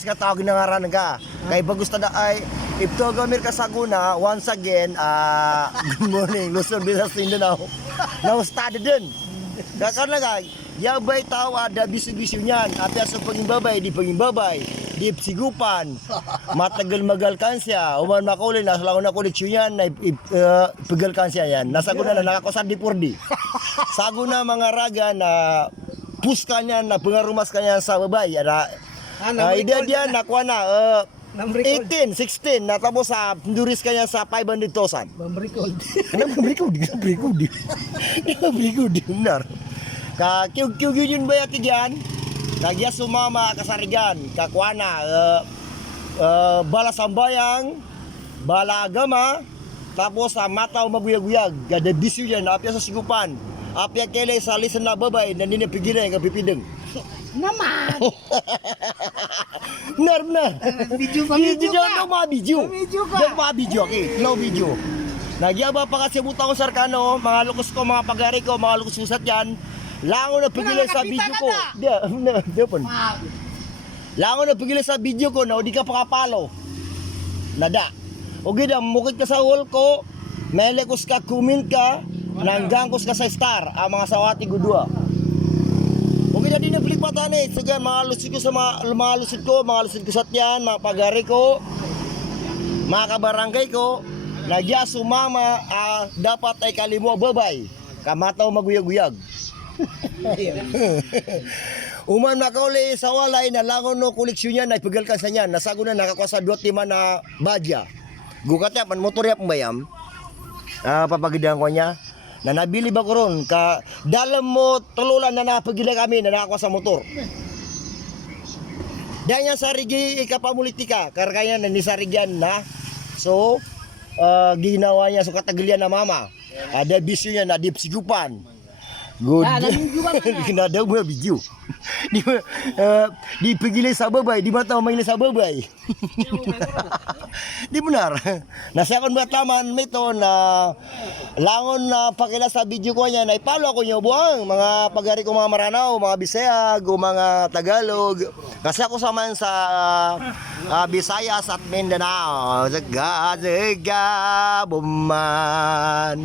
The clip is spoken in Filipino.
Nga tawag na ngaran ka. Kay bagus tada ay if to gamir ka Saguna, once again, good morning, Luzon, Visayas, Mindanao. Now study din. Karena kay, yabay tao ada bisu-bisu niyan. At sa pangimbabay, di pangimbabay, di sigupan. Matagal-magal kan siya. Uman makulin, nasa lang na kulit yan, na ipigal kan siya yan. Nasa guna na nakakosan di purdi. Saguna mga raga na puska niya, na pengarumas kanya sa babay. Ida dia nakuha na 18, 16, natapos sa penduris kanya sa 500,000. Mamrecord. Mamrecord, benar. Ka kiw yun ba yati diyan? Kagya sumama kasarigan, kakuha na bala sambayang, bala agama, tapos sa mataw maguyag-uyag, gada bisyo yan, apya sa sigupan. Apya kele sa lisan na babay, nanini pigilan ka pipideng. Naman. Benar benar. Video Jangan mau video. Video ka. Jangan mau video, okay? No video. Nagyaba pa kasi butang ko sarkano, mga lukus ko, mga pagari ko, mga lukus susat yan. Lango na pigilan sa video ko. Dia pun. Lango na pigilan sa video ko, na di ka pakapalo. Nada. Okay da, mukit ka sa wall ko, melekos ka, kumin ka, nanggangkos ka sa star, ang mga sawati ko dua. Okay na din naglipatan eh. So mga lusid ko sa mga lusid ko sa tiyan, mga pagari ko, mga kabarangay ko, nagya sumama, dapat ay kalimo babay. Kamataw maguyag-uyag. Uman makauli sa walay na langon no koleksyon niya, naipigal ka sa niyan. Nasago na nakakuha sa 2-5 na badya. Gukat niya, motor niya pambayam. Papagidan ko niya. Na nabili ba ko ron ka dalam mo tululan na napagila kami na nakakuha sa motor. Dahil niya sa rigi ikapamulitika karkaya na ni sarigyan na. So ginawa niya so katagilian na mama. Ada bisyo niya na dipsigupan. Good. Kinadaw mo video. Di pigilin sa babay, di mataw mailin sa babay. Di benar. Nasa akong bataman mito na langon na pakila sa video ko niya na ipalo ako niyo buang mga pagari ko mga Maranao, mga Bisayag, o mga Tagalog. Kasi ako saman sa Visayas at Mindanao. Zaga, buman.